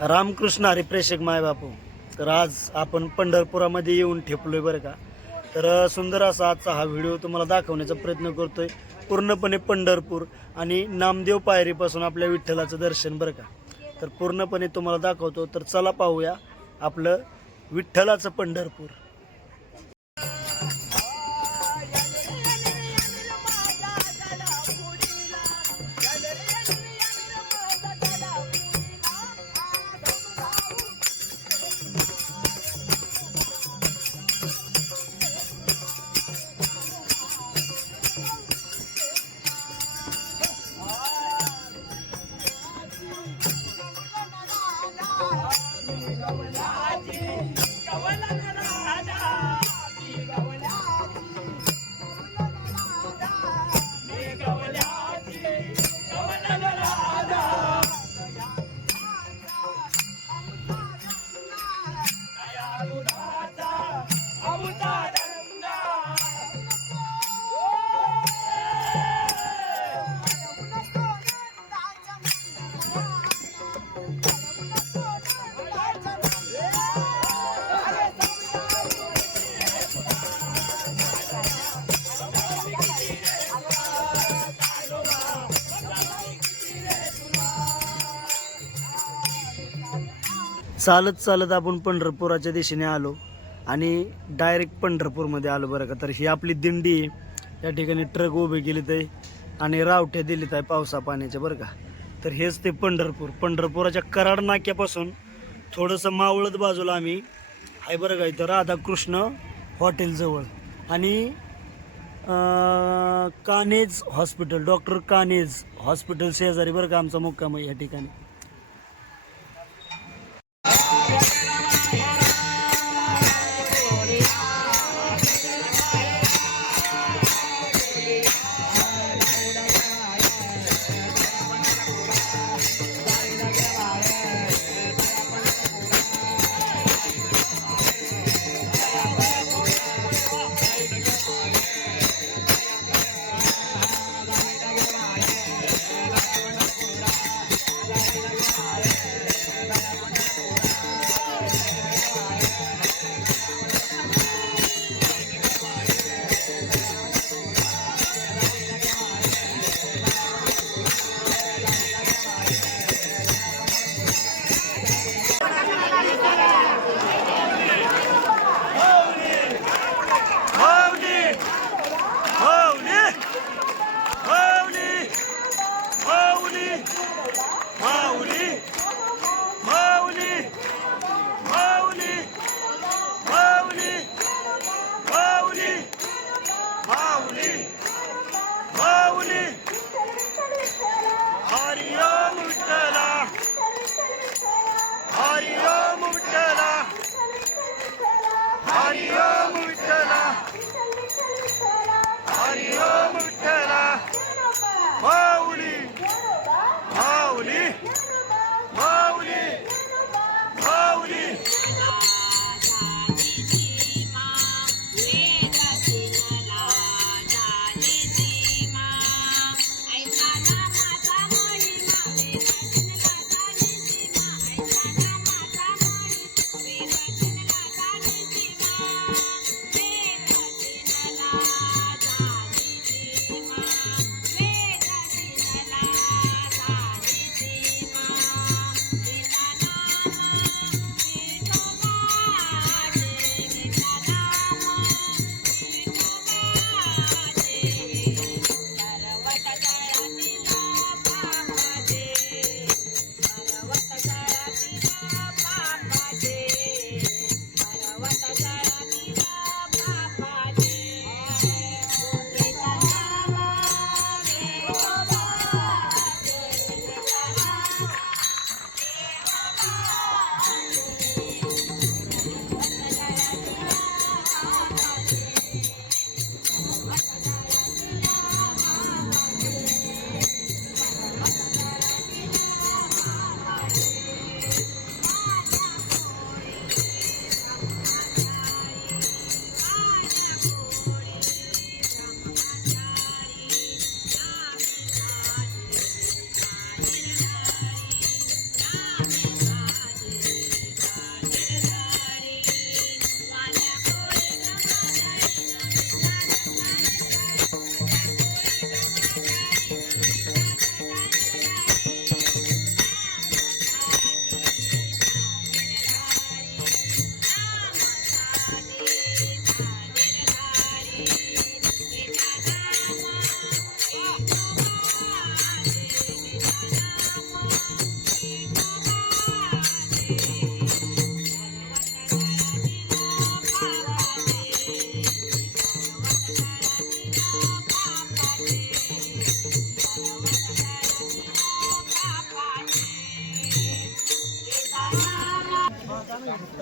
रामकृष्ण हरी प्रेषक माय बापू. तर आज आपण पंढरपुरामध्ये येऊन ठेपलोय बरं का. तर सुंदर असा आजचा हा व्हिडिओ तुम्हाला दाखवण्याचा प्रयत्न करतोय. पूर्णपणे पंढरपूर आणि नामदेव पायरीपासून आपल्या विठ्ठलाचं दर्शन बरं का. तर पूर्णपणे तुम्हाला दाखवतो. तर चला पाहूया आपलं विठ्ठलाचं पंढरपूर. चालत चालत आपण पंढरपुराच्या दिशेने आलो आणि डायरेक्ट पंढरपूरमध्ये आलो बरं का. तर ही आपली दिंडी आहे. या ठिकाणी ट्रक उभे केलेत आहे आणि रावट्या दिलेत आहे पावसा पाण्याच्या बरं का. तर हेच ते पंढरपूर. पंढरपुराच्या कराड नाक्यापासून थोडंसं मावळत बाजूला आम्ही आहे बरं का. इथं राधाकृष्ण हॉटेलजवळ आणि कानेज हॉस्पिटल, डॉक्टर कानेज हॉस्पिटल शेजारी बरं का आमचा मुक्काम आहे या ठिकाणी.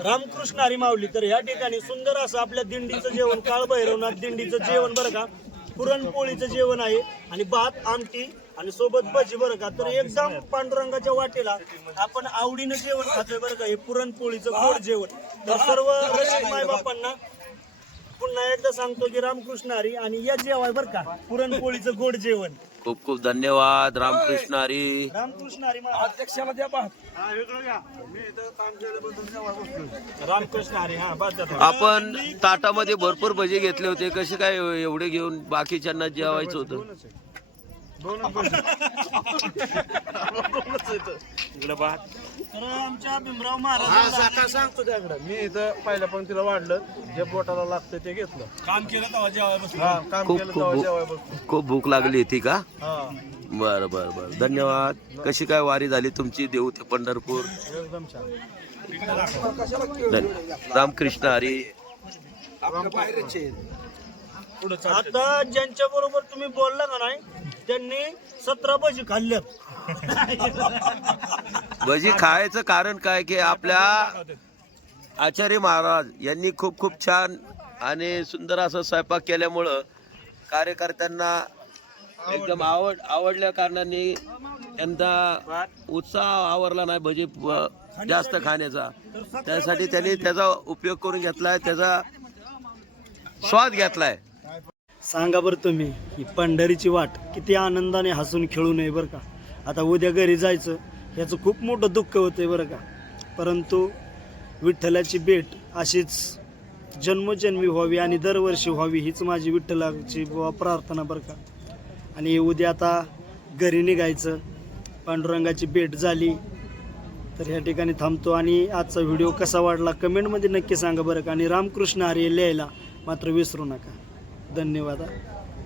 रामकृष्ण हरी माऊली. तर या ठिकाणी सुंदर असं आपल्या दिंडीचं जेवण, काळभैरवनाथ दिंडीचं जेवण बरं का, पुरणपोळीचं जेवण आहे आणि भात आमटी आणि सोबत भजी बरं का. तर एकदम पांडुरंगाच्या वाटेला आपण आवडीनं जेवण खातोय बरं का, हे पुरणपोळीचं गोड जेवण. तर सर्व रसिक मायबापांना पुन्हा एकदा सांगतो की रामकृष्ण हरी आणि या जेवाय बरं का पुरणपोळीचं गोड जेवण. खूप खूप धन्यवाद. रामकृष्ण हरी. रामकृष्ण हरी अध्यक्षाला द्या पाहत. रामकृष्ण हरी. हा बस आपण ताटामध्ये भरपूर भजी घेतले होते, कसे काय एवढे घेऊन बाकीच्यांना जेवायचं होतं? तर आमच्या भीमराव महाराज सांगतो त्याकडे मी इथं पहिल्या पंक्तीला वाढलं, जे बोटाला लागतं ते घेतलं. काम केलं तेव्हा जेवाय बसलो. हा, काम खूप केलं खूप तेव्हा जेवाय भूक बसलो. खूप भूक लागली होती का? हा, बरं बरं बरं, धन्यवाद. कशी काय वारी झाली तुमची देऊ ते पंढरपूर? एकदम छान. रामकृष्ण हरी. आता ज्यांच्या बरोबर तुम्ही बोलला का नाही त्यांनी 17 भजी खाल्ल्यात. भजी खायचं कारण काय की आपल्या आचार्य महाराज यांनी खूप खूप छान आणि सुंदर असं स्वयंपाक केल्यामुळं कार्यकर्त्यांना एकदम आवडल्या कारणाने त्यांचा उत्साह आवरला नाही भजी जास्त खाण्याचा. त्यासाठी त्यांनी त्याचा उपयोग करून घेतलाय, त्याचा स्वाद घेतलाय. सांगा बरं तुम्ही ही पंढरीची वाट किती आनंदाने हसून खेळू नये बरं का. आता उद्या घरी जायचं याचं खूप मोठं दुःख होतंय बरं का, परंतु विठ्ठलाची भेट अशीच जन्मोजन्मी व्हावी आणि दरवर्षी व्हावी हीच माझी विठ्ठलाची प्रार्थना बरं का. आणि उद्या आता घरी निघायचं, पांडुरंगाची भेट झाली तर ह्या ठिकाणी थांबतो. आणि आजचा व्हिडिओ कसा वाटला कमेंटमध्ये नक्की सांगा बरं का. आणि रामकृष्ण हरी लिहायला मात्र विसरू नका. धन्यवाद.